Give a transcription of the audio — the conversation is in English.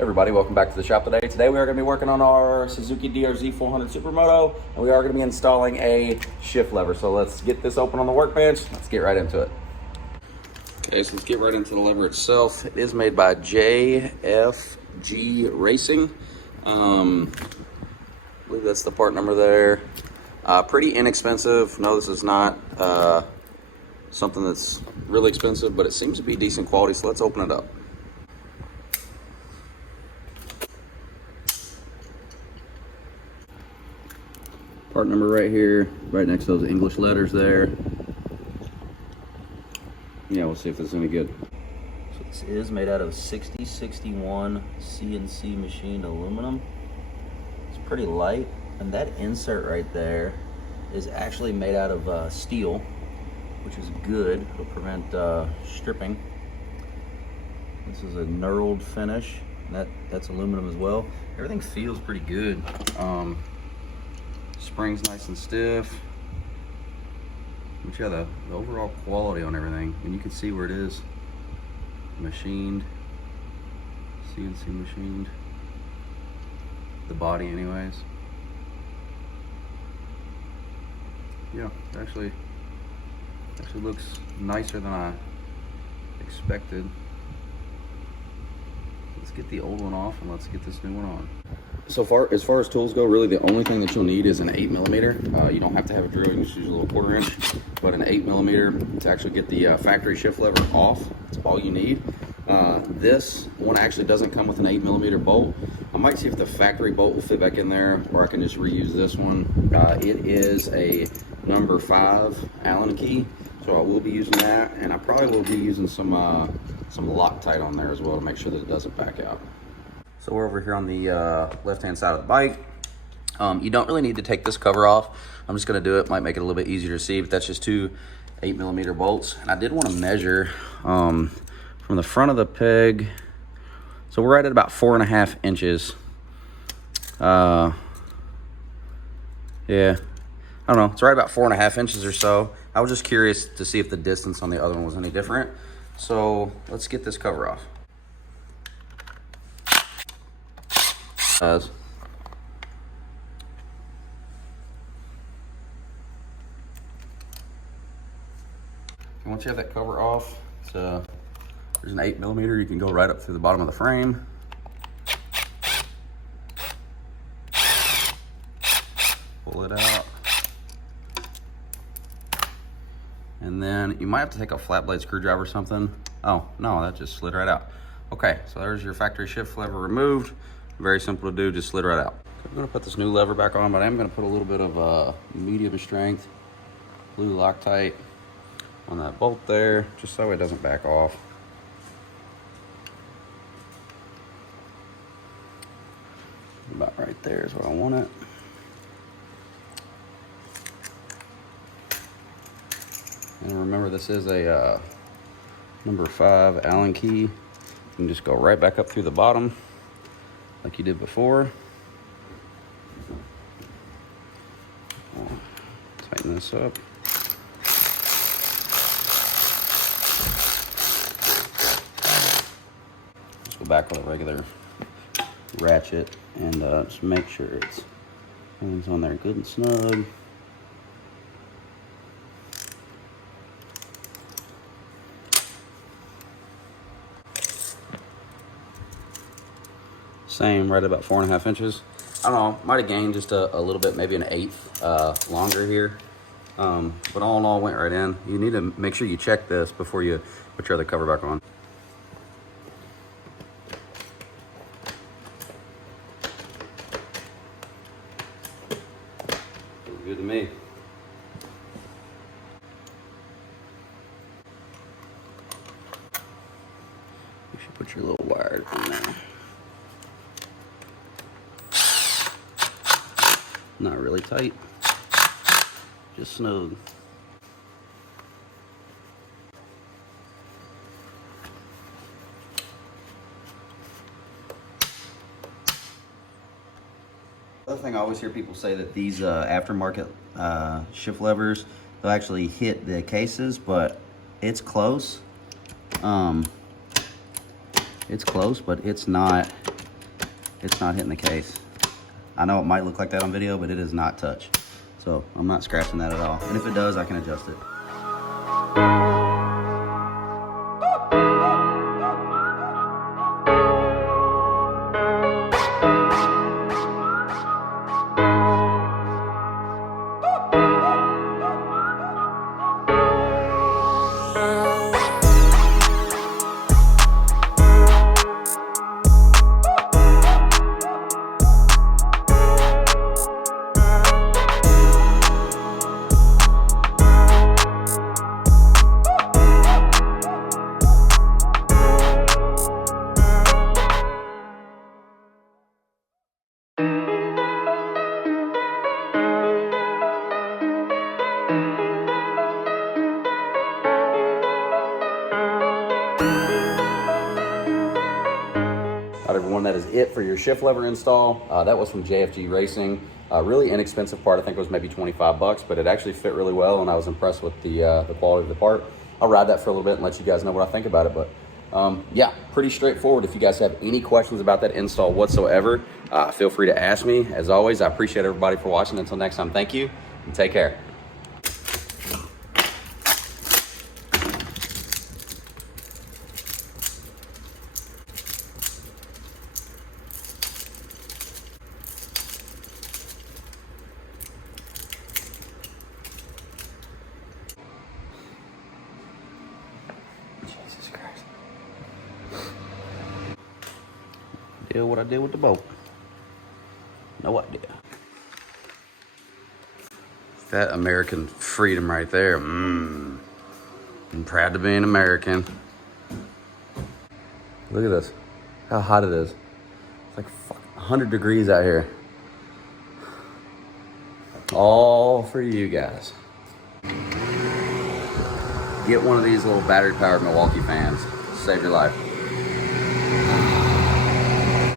Everybody, welcome back to the shop today. Today we are going to be working on our Suzuki DRZ400 Supermoto, and we are going to be installing a shift lever. So let's get this open on the workbench. Let's get right into it. Okay, so let's get right into the lever itself. It is made by JFG Racing. I believe that's the part number there. Pretty inexpensive. No, this is not something that's really expensive, but it seems to be decent quality, so let's open it up. Part number right here, right next to those English letters there. Yeah, we'll see if this is any good. So this is made out of 6061 CNC machined aluminum. It's pretty light, and that insert right there is actually made out of steel, which is good. It'll prevent stripping. This is a knurled finish, and that's aluminum as well. Everything feels pretty good. Spring's nice and stiff. But yeah, the overall quality on everything, and you can see where it is machined, CNC machined, the body anyways. Yeah, it actually looks nicer than I expected. Let's get the old one off and let's get this new one on. So far, as far as tools go, really the only thing that you'll need is an 8mm. You don't have to have a drill, you can just use a little 1/4 inch, but an 8mm to actually get the factory shift lever off. That's all you need. This one actually doesn't come with an 8mm bolt. I might see if the factory bolt will fit back in there, or I can just reuse this one. It is a number 5 Allen key, so I will be using that, and I probably will be using some Loctite on there as well to make sure that it doesn't back out. So we're over here on the left-hand side of the bike. You don't really need to take this cover off. I'm just gonna do it, might make it a little bit easier to see, but that's just 2 8mm bolts. And I did wanna measure from the front of the peg. So we're right at about 4.5 inches. Yeah, I don't know, it's right about 4.5 inches or so. I was just curious to see if the distance on the other one was any different. So let's get this cover off. And once you have that cover off, there's an 8mm. You can go right up through the bottom of the frame. Pull it out. And then you might have to take a flat blade screwdriver or something. Oh, no, that just slid right out. Okay, so there's your factory shift lever removed. Very simple to do, just slid right out. So I'm gonna put this new lever back on, but I'm gonna put a little bit of medium strength blue Loctite on that bolt there, just so it doesn't back off. About right there is where I want it. And remember, this is a number 5 Allen key. You can just go right back up through the bottom like you did before. Tighten this up. Just go back with a regular ratchet and just make sure everything's on there good and snug. Same, right about 4.5 inches. I don't know, might have gained just a little bit, maybe an 1/8 longer here. But all in all, went right in. You need to make sure you check this before you put your other cover back on. Feels good to me. You should put your little wire in there. Not really tight, just snug. Other thing I always hear people say that these aftermarket shift levers, they'll actually hit the cases, but it's close. It's close, but it's not it's not hitting the case. I know it might look like that on video, but it is not touch. So I'm not scratching that at all. And if it does, I can adjust it. All right, everyone, that is it for your shift lever install. That was from JFG Racing. Really inexpensive part. I think it was maybe 25 bucks, but it actually fit really well, and I was impressed with the quality of the part. I'll ride that for a little bit and let you guys know what I think about it. But yeah, pretty straightforward. If you guys have any questions about that install whatsoever, feel free to ask me. As always, I appreciate everybody for watching. Until next time, thank you, and take care. Jesus Christ. Did what I did with the boat. No idea. That American freedom right there. I'm proud to be an American. Look at this. How hot it is. It's like 100 degrees out here. All for you guys. Get one of these little battery-powered Milwaukee fans. Save your life.